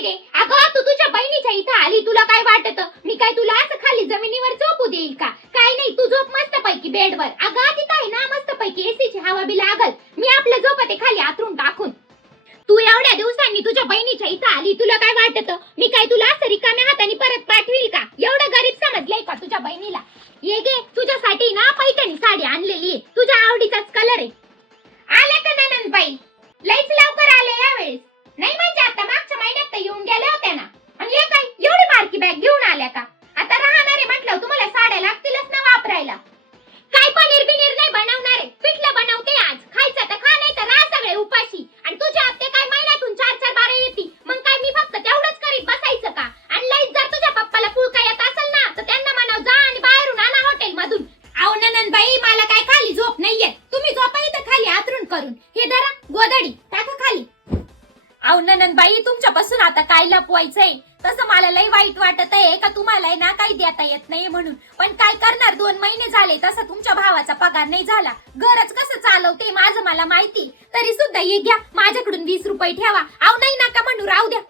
गे अगं तू तुझ्या बहिणीच्या इथं आली तुला काय वाटत? मी काय तुला असं खाली जमिनीवर झोपू देईल का? काय नाही तू झोप मस्त पैकी बेडवर. अगं तिथं आहे ना मस्त पैकी एसीची हवा बी लागल. मी आपलं झोपते खाली आतरून टाकून. तू एवढ्या दिवसांनी तुझ्या बहिणीच्या इथं आली तुला काय वाटत? मी काय तुला असं रिकाम्या हाताने परत पाठवील का? एवढं गरीब समजलंय का तुझ्या बहिणीला? ये गे तुझ्यासाठी ना पैठणी साडी आणलेली तुझ्या आवडीचाच कलर आहे. आल्या का नंदबाई लईच लाव बॅग आल्या का? आता राहणारे म्हटलं तुम्हाला साड्या लागतीलच ना वापरायला. काय पनीर बिनीर नाही बनवणार? पिठलं बनवते आज. खायचं तर खा नाही तर राहा सगळे उपाशी. आणि तुझे हप्ते काय महिन्यातून चार चार बारा येते? मग काय मी फक्त तेवढंच करीत बसायचं का? आणि लईच जर तुझ्या पप्पाला पुळका येत असेल ना तर त्यांना म्हणाव जा आणि बाहेरून आणा हॉटेल मधून अहो नंदबाई मला काय खाली झोप नाहीये. तुम्ही झोपा इथं खाली आतरून करून. हे धरा गोदडी टाका खाली. अहो नंदबाई तुमच्यापासून आता काय लपवायचंय? तसं मला लई वाईट वाटत आहे का तुम्हाला ना काही देता येत नाही म्हणून. पण काय करणार? दोन महिने झाले तसं तुमच्या भावाचा पगार नाही झाला. घरच कसं चालवते? माझं मला माहिती. तरी सुद्धा ये घ्या. माझ्याकडून वीस रुपये ठेवा. अहो नाही नका म्हणू. राहू द्या.